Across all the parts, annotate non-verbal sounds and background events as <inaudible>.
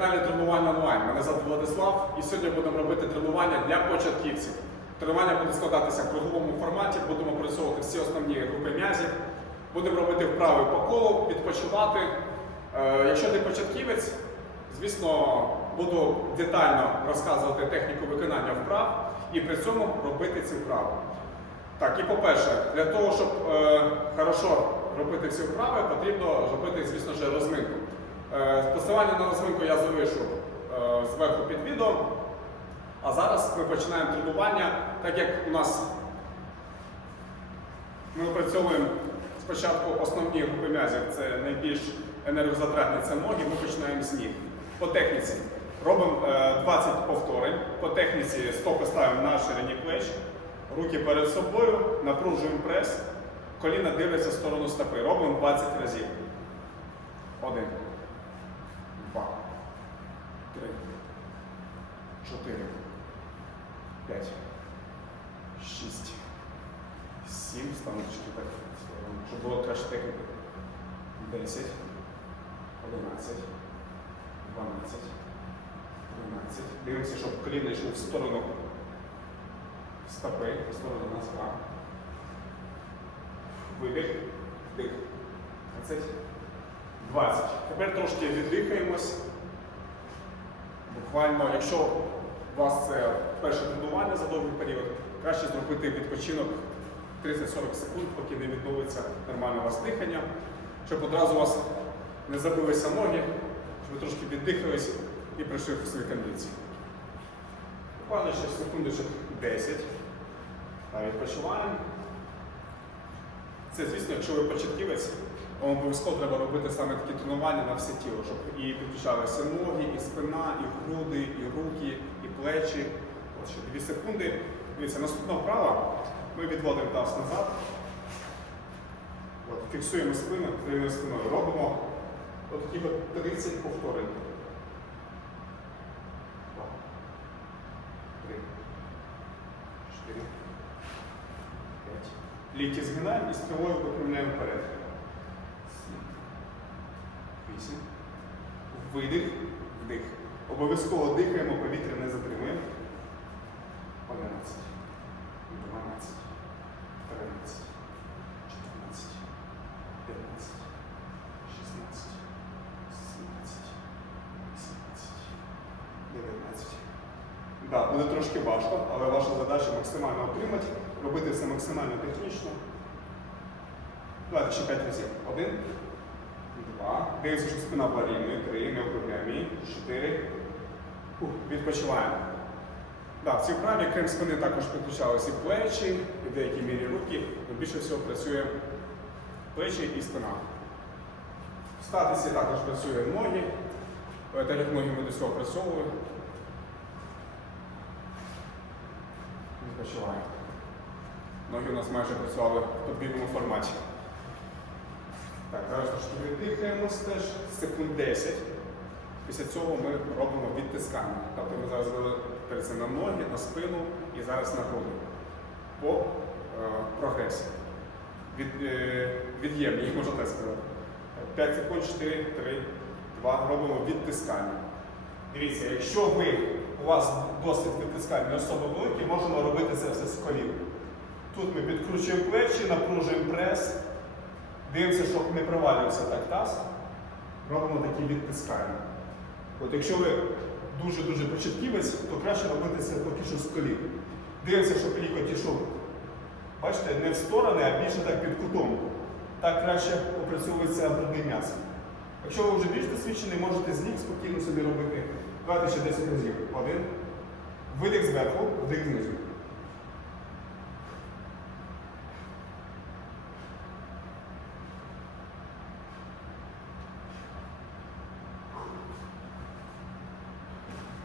Каналі тренування онлайн. Мене звати Владислав і сьогодні будемо робити тренування для початківців. Тренування буде складатися в круговому форматі, будемо опрацьовувати всі основні групи м'язів, будемо робити вправи по колу, відпочивати. Е, якщо ти початківець, звісно, буду детально розказувати техніку виконання вправ і при цьому робити ці вправи. Так, і по-перше, для того, щоб е, хорошо робити ці вправи, потрібно робити, звісно ж, розминку. Е, посилання на розминку я залишу е, зверху під відео. А зараз ми починаємо тренування, так як у нас ми опрацьовуємо спочатку основні групи м'язів, це найбільш енергозатратні це ноги, ми починаємо з ніг. По техніці робимо е, 20 повторень. По техніці стопи ставимо на ширині плеч, руки перед собою, напружуємо прес, коліна дивляться в сторону стопи. Робимо 20 разів. Один, два, три, чотири, п'ять, шість, сім. Станочки так, краще техніка. Десять, одинадцять, дванадцять, тринадцять. Дивимося, щоб коліна йшло в сторону стопи, в сторону носка. Видих, вдих. 20. 20. Тепер трошки віддихаємось. Буквально, якщо у вас це перше тренування за довгий період, краще зробити відпочинок 30-40 секунд, поки не відновиться нормальне у вас дихання, щоб одразу у вас не забилися ноги, щоб ви трошки віддихались і прийшли в свої кондиції. Буквально ще секундочок 10. Та відпочиваємо. Це, звісно, якщо ви початківець, вам обов'язково треба робити саме такі тренування на все тіло, щоб і підключалися ноги, і спина, і груди, і руки, і плечі. От ще 2 секунди. Дивіться, наступна вправа. Ми відводимо таз назад. От, фіксуємо спину, тренуємо спиною. Робимо от такі от 30 повторень. Два, три, чотири, п'ять. Лікті згинаємо і стрілою випрямляємо вперед. Сім. Вісім. Видих, вдих. Обов'язково дихаємо, повітря не затримуємо. 11, 12, 13, 14, 15, 16, 17, 18, 19. Так, буде трошки важко, але ваша задача максимально отримати, робити це максимально технічно. Давайте ще 5 разів. Один, два. Дивіться, щоб спина була рівною. Три, не округляємо. її. Чотири. Відпочиваємо. Да, в цій вправі, крім спини, також підключалися і плечі, деякій мірі руки, але більше всього працює плечі і спина. В статисі також працює ноги, е, так як ноги ми до цього працьовували. Відпочиваємо. Ноги у нас майже працювали в подвійному форматі. Так, зараз трошки віддихаємось теж секунд 10. Після цього ми робимо відтискання. Тобто ми зараз вели перед цим на ноги, на спину і зараз на груди. По е, прогресії. Від, е, від'ємні, їх можна так сказати. 5 секунд, 4, 3, 2. Робимо відтискання. Дивіться, якщо ви, у вас досвід відтискання особо великий, можемо робити це все з колін. Тут ми підкручуємо плечі, напружуємо прес, дивимося, щоб не провалювався так таз. Робимо такі відтискання. От якщо ви дуже-дуже початківець, то краще робити це поки що з колін. Дивимося, щоб лікоть ішов. Бачите, не в сторони, а більше так під кутом. Так краще опрацьовується грудне м'ясо. Якщо ви вже більш досвідчений, можете з ніг спокійно собі робити. Давайте ще 10 разів. Один. Видих зверху, вдих знизу.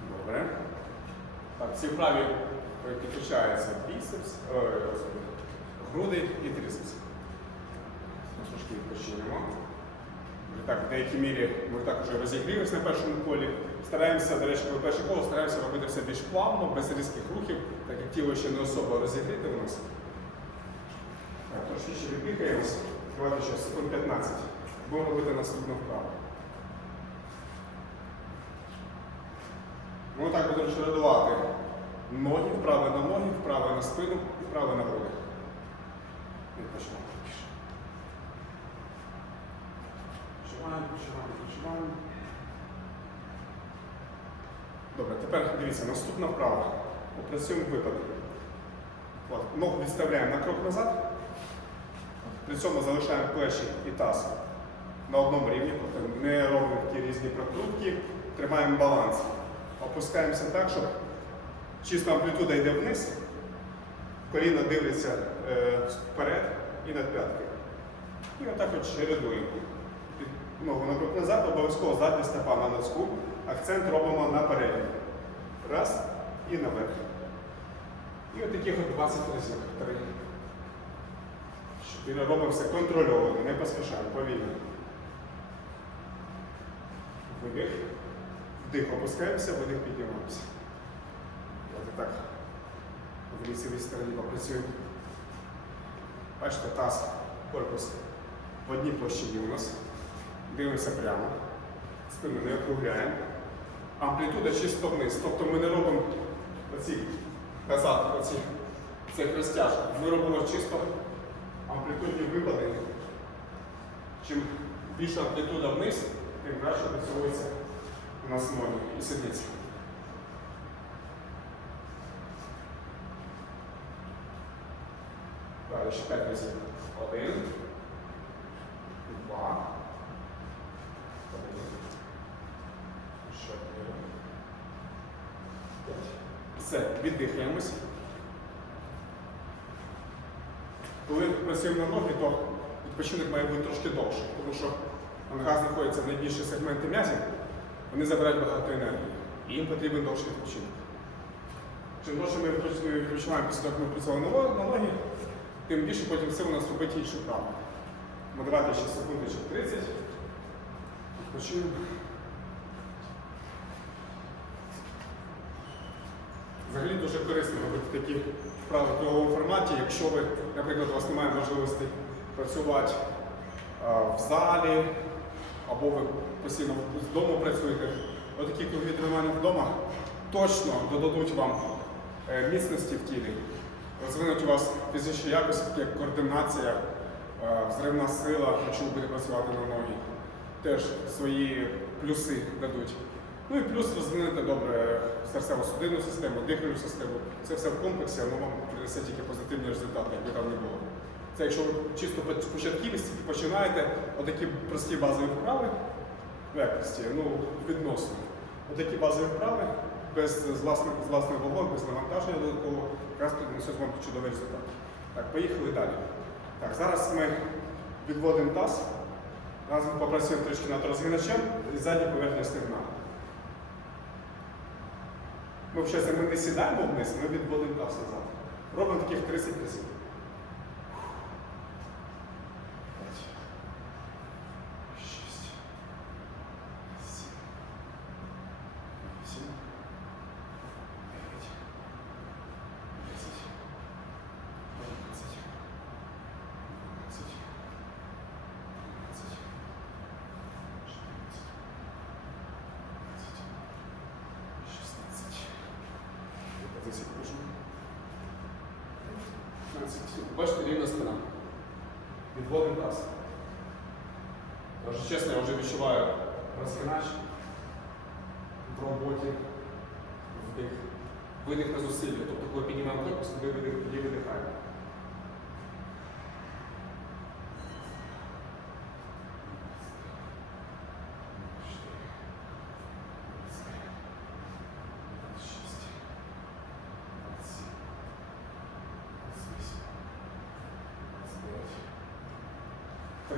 Добре. Так, в цій вправі підключається біцепс, ой, господи, груди і трицепс. Ми Трошки. Вже так, в деякій мірі ми так вже розігрілися на першому колі. Стараємося, до речі, коли перше коло стараємося робити все більш плавно, без різких рухів, так як тіло ще не особо розігріте у нас. Так, трошки ще відбігаємося. Давайте ще секунд 15. Будемо робити наступну вправу. Ми отак будемо чередувати ноги, вправо на ноги, вправо на спину, вправо на груди. Відпочиваємо. Відпочиваємо, відпочиваємо, відпочиваємо. Добре, тепер дивіться, наступна вправа. Попрацюємо випадок. От, ногу відставляємо на крок назад. При цьому залишаємо плечі і таз на одному рівні, тобто не робимо такі різні прокрутки, тримаємо баланс. Опускаємося так, щоб чисто амплітуда йде вниз, коліна дивляться е, вперед і над п'ятки. І отак от чередуємо. Ногу на назад, обов'язково задня стопа на носку. Акцент робимо на передній. Раз і наверх. І от таких от 20 разів. Три. Чотири. Робимо все контрольовано, не поспішаємо, повільно. Видих. Вдих опускаємося, видих піднімаємося. От так. В лісовій стороні попрацюємо. Бачите, таз, корпус в одній площині у нас. Дивимося прямо. Спину не округляємо. Амплітуда чисто вниз. Тобто ми не робимо оці назад, оці цих розтяжок. Ми робимо чисто амплітудні випади. Чим більша амплітуда вниз, тим краще працюється у нас ноги і сидиться. Далі ще п'ять разів. Один. Два. Три. Чотири. П'ять. Все, віддихаємось. Коли працюємо на ноги, то відпочинок має бути трошки довше, тому що на ногах знаходяться найбільші сегменти м'язів, вони забирають багато енергії. І їм потрібен довший відпочинок. Чим довше ми відпоч- відпочиваємо після того, як ми працювали на ноги, тим більше потім сил у нас робити інші вправи. Давайте ще секунди чи 30. Відпочинемо. Взагалі дуже робити вправи в круговому форматі, якщо ви, наприклад, у вас немає можливості працювати в залі, або ви постійно з дому працюєте. Отакі кругові тренування вдома точно додадуть вам е, міцності в тілі, розвинуть у вас фізичні якості, як координація, взривна сила, якщо ви будете працювати на ноги, теж свої плюси дадуть. Ну і плюс розвинете добре серцево-судинну систему, дихальну систему. Це все в комплексі, воно вам принесе тільки позитивні результати, якби там не було. Це якщо ви чисто поч- початківець тільки починаєте отакі прості базові вправи, легкості, ну, відносно. Отакі базові вправи, без з власних, з власних вагон, без навантаження додаткового, якраз принесуть вам чудовий результат. Так, поїхали далі. Так, зараз ми відводимо таз. Разом попрацюємо трішки над розгиначем і задня поверхня стегна. Ми вже ми не сідаємо вниз, ми відводимо все завтра. Робимо таких 30 разів. Бачите, рівна спина. Відводимо таз. Я вже чесно, я вже відчуваю розгинач в роботі, вдих. Видих на зусилля. Тобто, коли піднімаємо корпус, тоді видих, тоді видихаємо.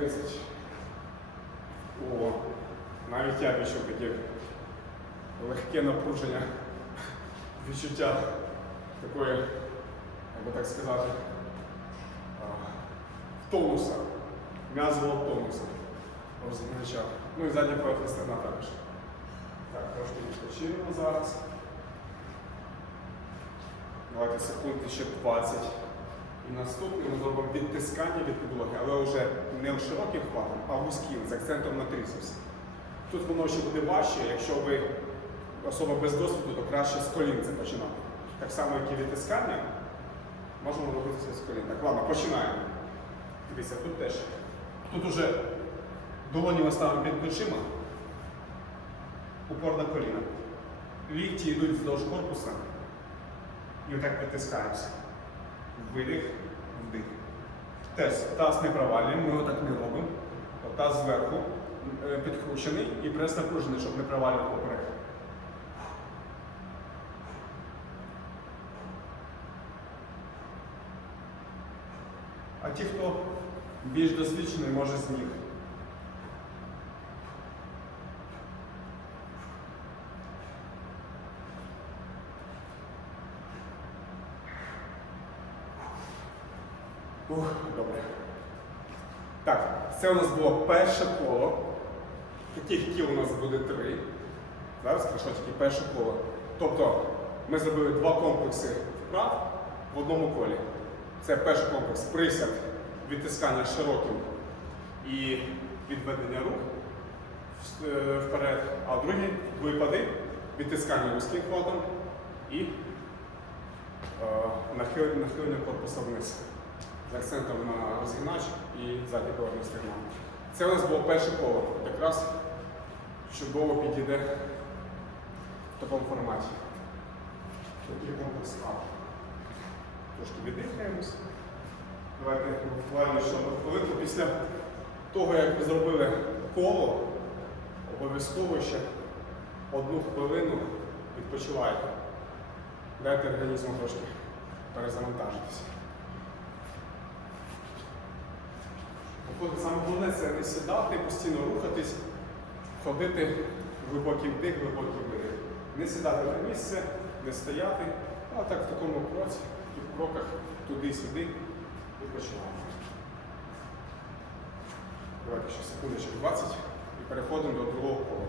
30. О, навіть <laughs> я відчув таке легке напруження, відчуття такої, як би так сказати, а, тонуса, м'язового тонуса розгинача. Ну і задня поверхня стегна також. Так, трошки відпочинемо зараз. Давайте секунди ще 20. І наступне ми зробимо відтискання від підлоги, але вже не в широким хватом, а вузьким, з акцентом на трицепс. Тут воно ще буде важче, якщо ви особа без досвіду, то краще з колін це починати. Так само, як і відтискання, можемо робити це з колін. Так, ладно, починаємо. Дивіться, тут теж. Тут уже долоні ми ставимо під плечима, упор на коліна. Лікті йдуть вздовж корпуса і отак притискаємося. Видих, вдих. Тез. таз не провалюємо, ми отак не робимо. Таз зверху е, підкручений і прес напружений, щоб не провалювати поперек. А ті, хто більш досвідчений, може з. Ух, добре. Так, це у нас було перше коло. Таких кіл у нас буде три. Зараз тільки перше коло. Тобто ми зробили два комплекси вправ в одному колі. Це перший комплекс присяд, відтискання широким і відведення рук вперед, а другий випади, відтискання вузьким ходом і е, нахилення корпуса вниз акцентом на розгинач і задній поверхні стегна. Це у нас було перше коло. Якраз чудово підійде в такому форматі. Такий комплекс А. Трошки віддихаємось. Давайте буквально ще хвилинку. Після того, як ви зробили коло, обов'язково ще одну хвилину відпочивайте. Дайте організму трошки перезавантажитися. Саме головне це не сідати, постійно рухатись, ходити глибокий вдих, глибокий видих. Не сідати на місце, не стояти, а так в такому кроці, і в кроках туди-сюди відпочиваємо. Давайте ще секундочку 20 і переходимо до другого кола.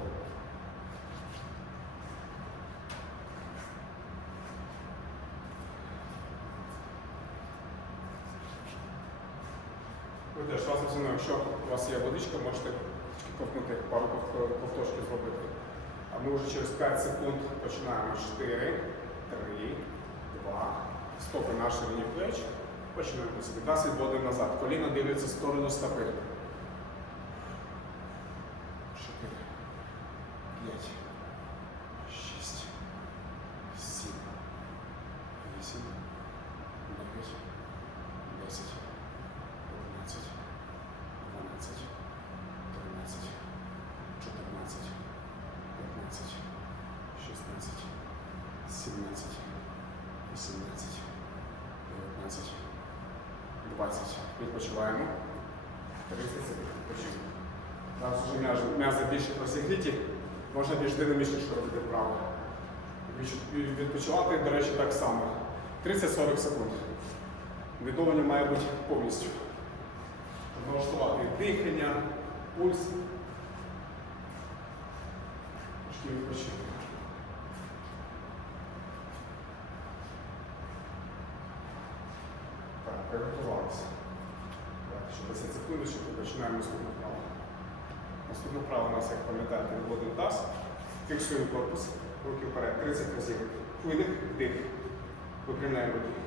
Ви мною, якщо у вас є водичка, можете ковтнути пару ковточків зробити. А ми вже через 5 секунд починаємо. 4, 3, 2. Стопи наші рівні плеч. Починаємо собі. Нас відводимо назад. Коліна дивляться в сторону стопи. 4, 5, 6, 7, 8, 9, 10. 11, 12, 13, 14, 15, 16, 17, 18, 19, 20. Відпочиваємо. 30 секунд відпочинку. Зараз вже м'язи- більше просігріті, можна більш динамічніше робити вправо. Відпочивати, до речі, так само. 30-40 секунд. Відновлення має бути повністю. Налаштувати дихання, пульс. Трошки відпочити. Так, приготувалися. Так, ще 10 секундочок і починаємо наступну вправу. Наступна вправа у нас, як пам'ятаєте, виводимо таз, фіксуємо корпус, руки вперед, 30 разів. Видих, вдих. Випрямляємо руки. Останнє.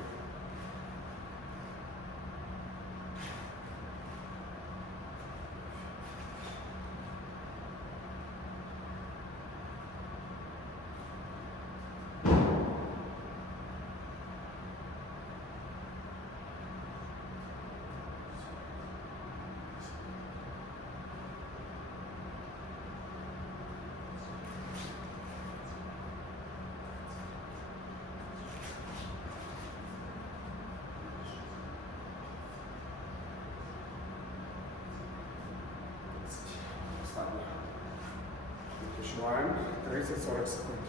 Відпочиваємо 30-40 секунд.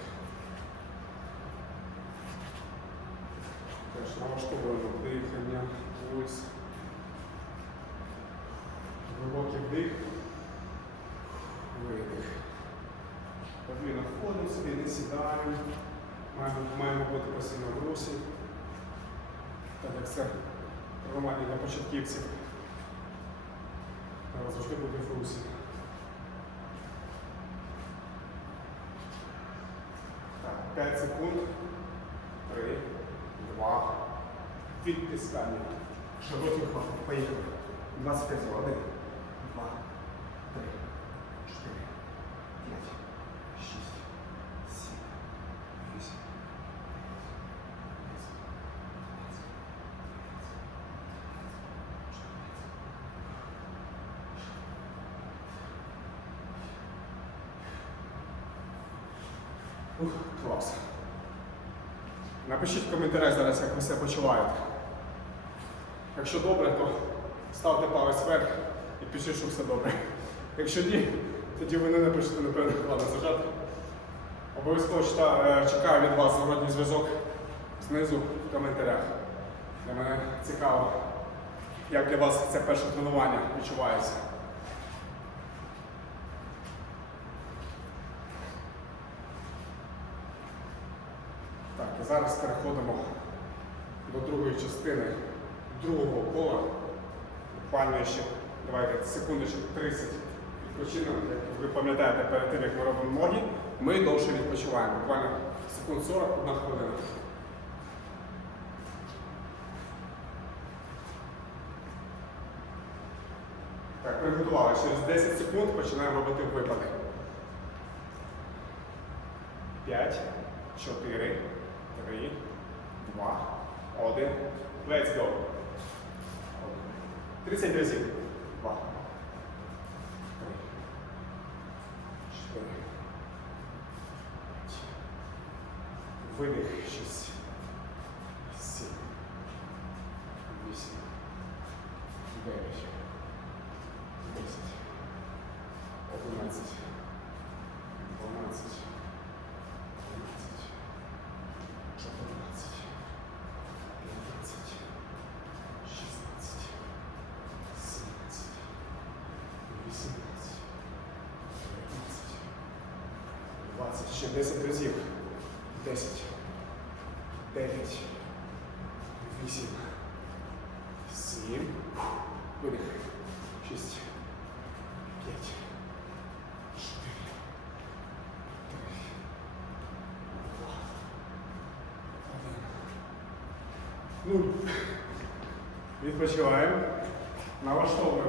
Теж налаштовуємо дихання, пульс. Глибокий вдих. Видих. Повільно входимо собі, не сідаємо. Маємо, маємо бути постійно в русі. Так як це нормально для початківців. Завжди бути в русі. 5 секунд. 3, 2, відтискання. Широкий ход. Поїхали. 25 1, 2, 3, 4, 5, 6, 7, 8, Ух, клас. Напишіть в коментарях зараз, як ви себе почуваєте. Якщо добре, то ставте палець вверх і пишіть, що все добре. Якщо ні, тоді ви не напишете, напевно, ладно, зажати. Обов'язково е, чекаю від вас зворотній зв'язок знизу в коментарях. Для мене цікаво, як для вас це перше тренування відчувається. Так, і зараз переходимо до другої частини другого кола. Буквально ще, давайте, секундочку 30 відпочинемо. Як ви пам'ятаєте, перед тим, як ми робимо ноги, ми довше відпочиваємо. Буквально секунд 40, одна хвилина. Так, приготували. Через 10 секунд починаємо робити випади. 5, 4, 3, 2, 1. Let's go. 30 разів. ще 10 разів. 10, 9, 8, 7, видих, 6, 5, 4, 3, 2, 1. Ну, відпочиваємо, налаштовуємо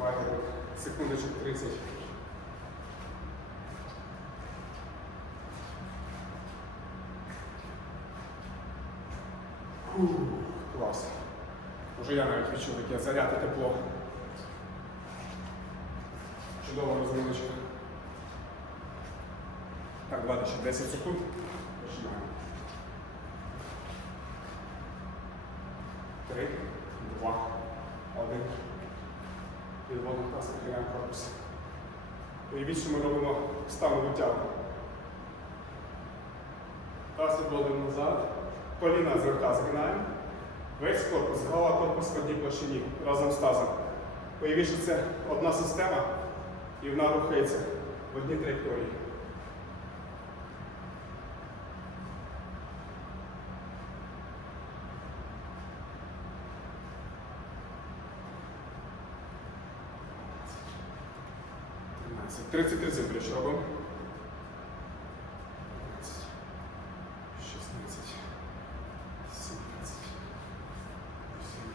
Давайте тут секундочку 30. Фух, клас. Уже я навіть відчув таке заряд і тепло. Чудова розминочка. Так, ладно, ще 10 секунд. Починаємо. Три, два, один. Підводимо таз, нахиляємо корпус. Що ми робимо стану витягу. Таз відводимо назад. Коліна з рта згинаємо. Весь корпус, голова корпус в одній площині разом з тазом. Уявіть, що це одна система і вона рухається в одній траєкторії. Тринадцять. 30 разів плюс робимо. 15, 16, 17, 18,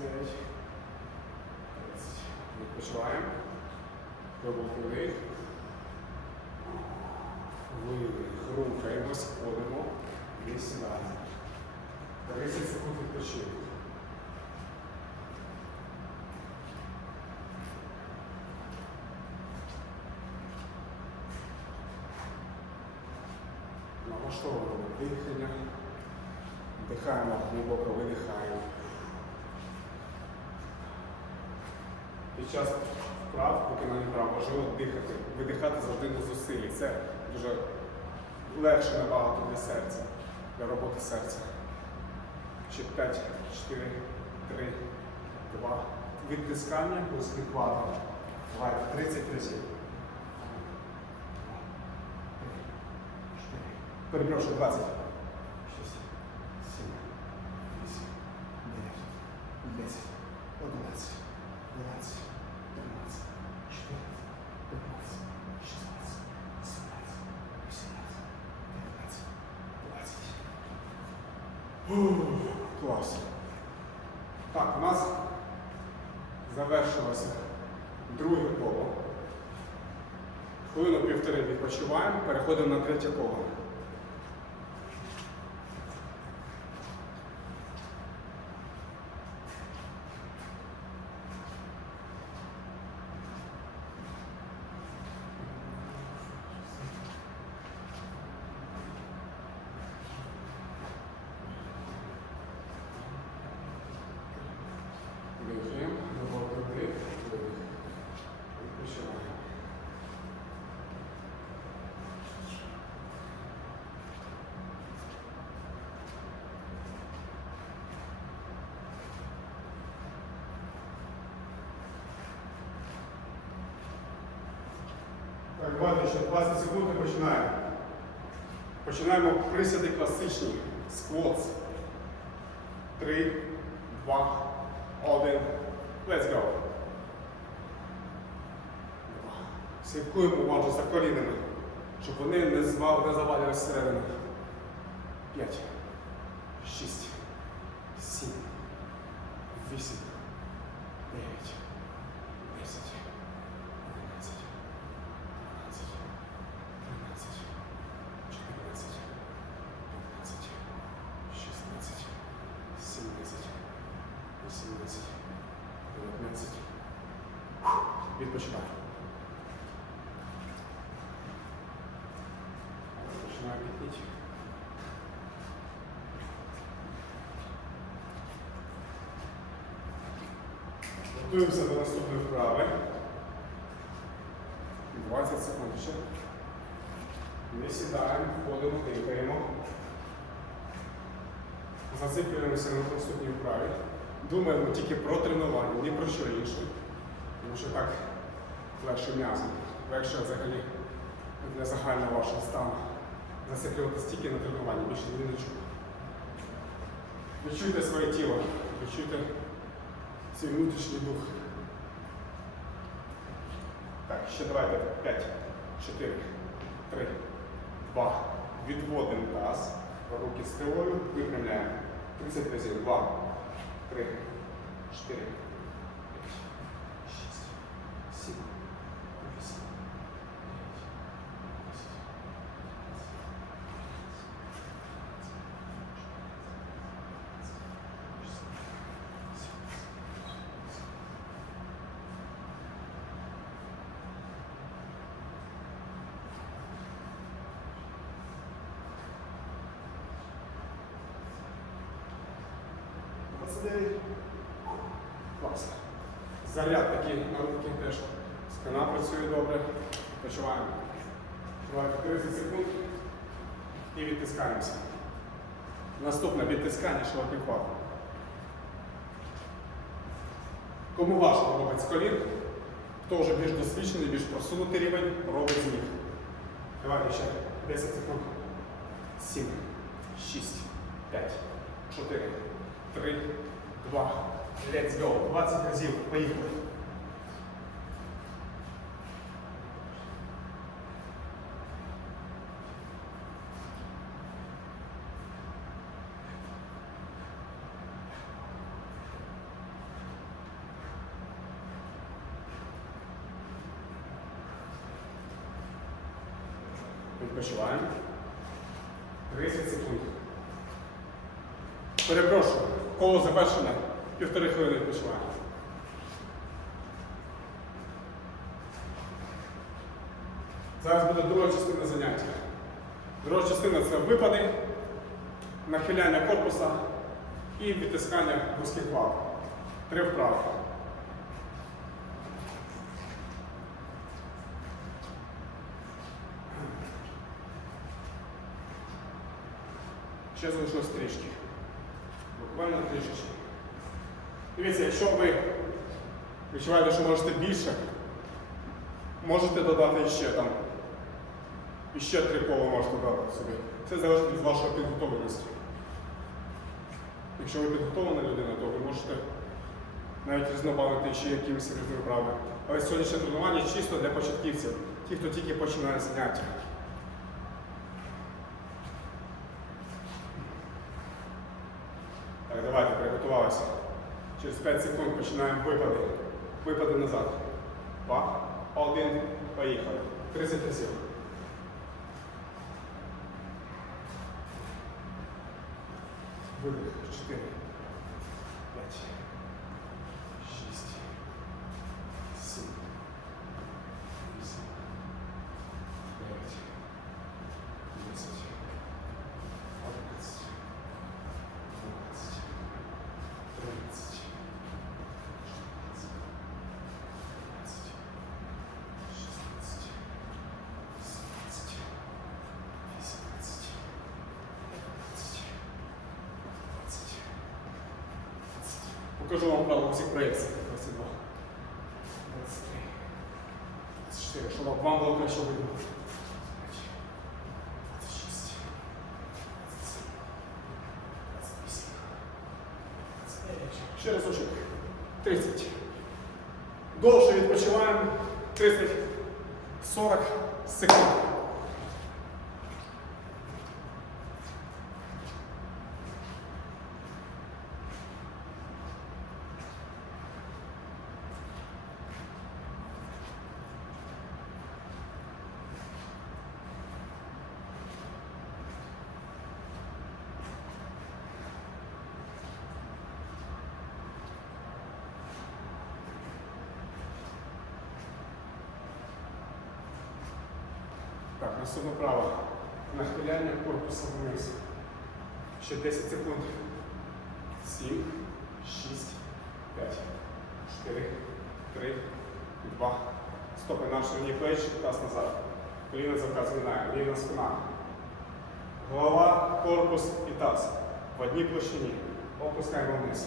19, Відпочиваємо. Глибокий вдих. Видих. Рухаємось, ходимо. І сідаємо. 30 секунд відпочинку. Налаштовуємо дихання. Вдихаємо, глибоко видихаємо. Під час вправ, виконання вправ, важливо дихати. Видихати завжди на зусиллі. Це дуже легше набагато для серця, для роботи серця. Ще 5, 4, 3, 2. Відтискання вузьких квадрат. Давайте 30 разів. перепрошую, 20. 6, 7, 8, 9, 10, 11, 12, 13, 14. 15, 16, 17, 18, 19, 20, 21, Так, у нас завершилося друге 27, Хвилину півтори відпочиваємо. Переходимо на третє 34, 20 секунд і починаємо. Починаємо присяди класичні. Сквотс. 3, 2, 1. Let's go. Слідкуємо уважно за колінами, щоб вони не завалили всередину. 5, 6, 7, 8, 9. Готуємося до наступної вправи. 20 секунд ще. Не сідаємо, ходимо, дихаємо. Зациклюємося на наступній вправі. Думаємо тільки про тренування, ні про що інше. Тому що так легше м'язом. Легше взагалі для загального вашого стану. Зациклюватися тільки на тренуванні, більше ні на чому. Відчуйте своє тіло, відчуйте цей внутрішній дух. Так, ще давайте 5, 4, 3, 2. Відводимо таз. Руки стрілою, випрямляємо. 30 разів. 2, 3, 4, 5, 6, 7, 8, 9, 10, 29. Клас. Заряд такий на руки теж. Спина працює добре. Почуваємо. Давайте 30 секунд і відтискаємося. Наступне відтискання широкий хват. Кому важко робить з колін, хто вже більш досвідчений, більш просунутий рівень, робить з ніг. Давайте ще 10 секунд. 7, 6, 5, 4, 3, 2. Let's go. 20 разів. Поїхали. Відпочиваємо. 30 секунд. Перепрошую, Коло завершене. Півтори хвилини відпочиваємо. Зараз буде друга частина заняття. Друга частина це випади, нахиляння корпуса і відтискання вузьких лав. Три вправи. Ще залишилось трішки. Буквально трішечки. Дивіться, якщо ви відчуваєте, що можете більше, можете додати ще там. І ще три кола можете додати собі. Це залежить від вашої підготовленості. Якщо ви підготовлена людина, то ви можете навіть різнобавити ще якимись різними вправами. Але сьогоднішнє тренування чисто для початківців, ті, хто тільки починає заняття. Так, давайте, приготувалися. Через 5 секунд починаємо випади. Випади назад. Два, один, поїхали. 30 разів. Видих. 4, 5, 6, 7, 8, 9, 10, 11, 12, 13, 14, 15, 16, 17, 18, 19, 20. Покажу вам правила всіх проєкцій. 22, 23, 24, щоб вам було краще видно. 26, 27, 28, 29. Ще разочок. 30. Довше відпочиваємо. 30, 40 секунд. Так, права. Нахиляння корпусом вниз. Ще 10 секунд. 7, 6, 5, 4, 3, 2. Стопи на ширині плеч, таз назад. Коліна завка згинає, рівна спина. Голова, корпус і таз. В одній площині. Опускаємо вниз.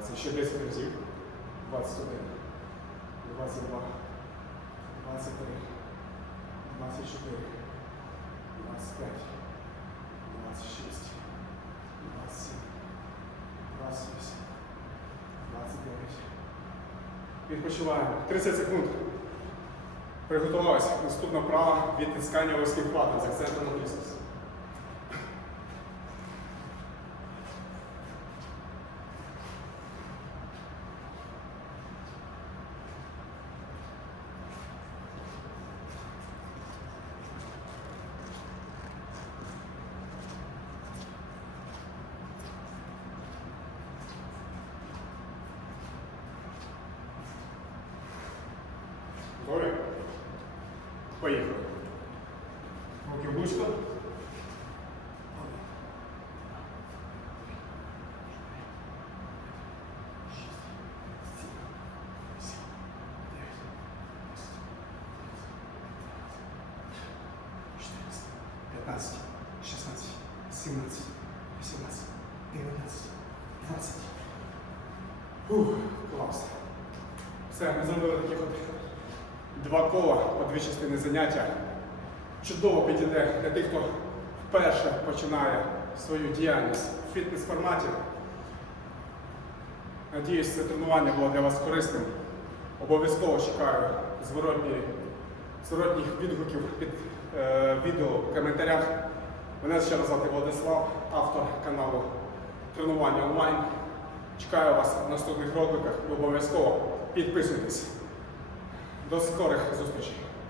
Двадцять. Ще 10 разів. 21, 22, 23, 24, 25, 26, 27, 28, 29. Відпочиваємо. 30 секунд. Приготувалися. Наступна права відтискання вузьких хватів з акцентом на біцепс. 17, 18, 19, 20. Фух, клас. Все, ми зробили таких от два кола по дві частини заняття. Чудово підійде для тих, хто вперше починає свою діяльність в фітнес-форматі. Надіюсь, це тренування було для вас корисним. Обов'язково чекаю зворотніх відгуків під е, відео в коментарях. Мене ще раз звати Владислав, автор каналу Тренування онлайн. Чекаю вас в наступних роликах обов'язково підписуйтесь. До скорих зустрічей!